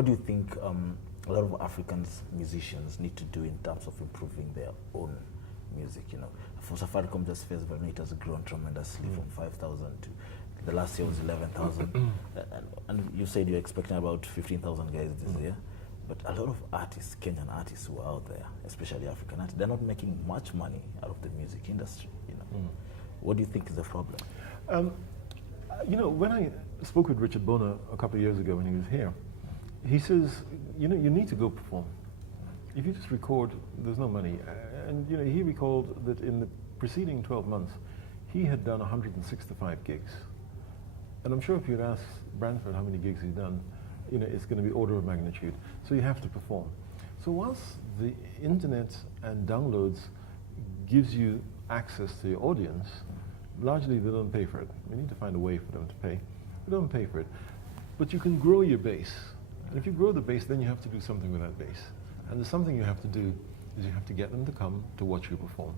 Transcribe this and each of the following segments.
what do you think a lot of African musicians need to do in terms of improving their own music? You know, for Safaricom Jazz Festival, it has grown tremendously from 5,000 to the last year was 11,000, and you said you're expecting about 15,000 guys this year. But a lot of artists, Kenyan artists who are out there, especially African artists, they're not making much money out of the music industry. You know, what do you think is the problem? You know, when I spoke with Richard Bona a couple of years ago when he was here, he says, you know, you need to go perform. If you just record, there's no money. And you know, he recalled that in the preceding 12 months, he had done 165 gigs. And I'm sure if you'd ask Branford how many gigs he's done, you know, it's going to be order of magnitude. So you have to perform. So whilst the internet and downloads gives you access to your audience, largely they don't pay for it. We need to find a way for them to pay. They don't pay for it. But you can grow your base. And if you grow the base, then you have to do something with that base. And the something you have to do is you have to get them to come to watch you perform,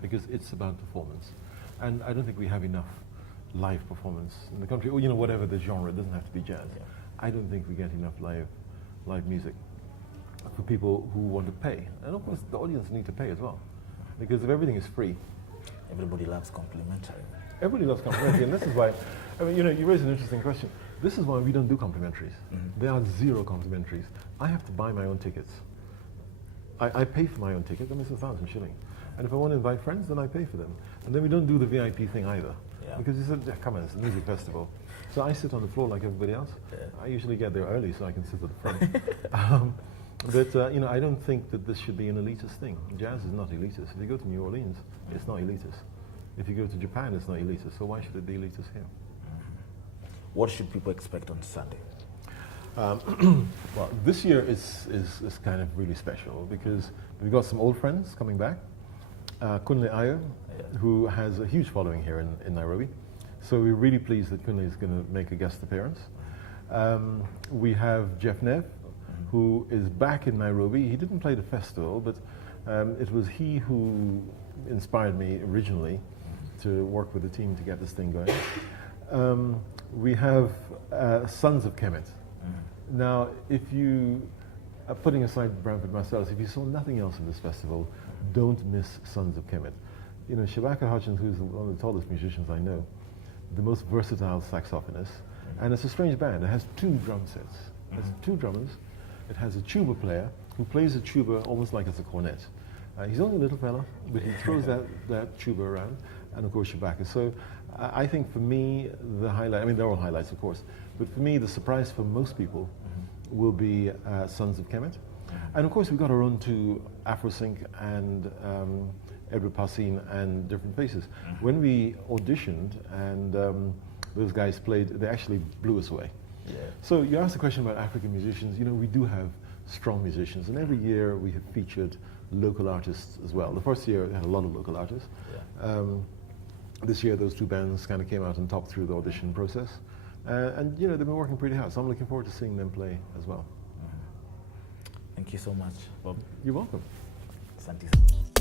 because it's about performance. And I don't think we have enough live performance in the country, or you know, whatever the genre, it doesn't have to be jazz. Yeah. I don't think we get enough live music for people who want to pay. And of course, the audience need to pay as well, because if everything is free, everybody loves complimentary. Everybody loves complimentary, and this is why, I mean, you know, you raise an interesting question. This is why we don't do complimentaries. There are zero complimentaries. I have to buy my own tickets. I pay for my own ticket, and it's 1,000 shillings. And if I want to invite friends, then I pay for them. And then we don't do the VIP thing either. Yeah. Because you said, yeah, come on, it's a music festival. So I sit on the floor like everybody else. Yeah. I usually get there early so I can sit at the front. But you know, I don't think that this should be an elitist thing. Jazz is not elitist. If you go to New Orleans, it's not elitist. If you go to Japan, it's not elitist. So why should it be elitist here? What should people expect on Sunday? Well, this year is kind of really special because we've got some old friends coming back. Kunle Ayo, who has a huge following here in Nairobi. So we're really pleased that Kunle is going to make a guest appearance. We have Jeff Nev, who is back in Nairobi. He didn't play the festival, but it was he who inspired me originally to work with the team to get this thing going. We have Sons of Kemet. Now, if you are putting aside Branford Marcellus, if you saw nothing else in this festival, don't miss Sons of Kemet. You know, Shabaka Hutchins, who's one of the tallest musicians I know, the most versatile saxophonist, and it's a strange band. It has 2 drum sets. It has 2 drummers. It has a tuba player who plays the tuba almost like it's a cornet. He's only a little fella, but he throws that tuba around, and of course Shabaka. So I think for me, the highlight, I mean, they're all highlights, of course, but for me, the surprise for most people will be Sons of Kemet. And of course, we've got our own 2, Afrosync and Edward Passin and Different Faces. When we auditioned and those guys played, they actually blew us away. Yeah. So you asked the question about African musicians. You know, we do have strong musicians, and every year we have featured local artists as well. The first year we had a lot of local artists. Yeah. This year those 2 bands kind of came out and talked through the audition process. And you know, they've been working pretty hard, so I'm looking forward to seeing them play as well. Thank you so much, Bob. You're welcome. Asante.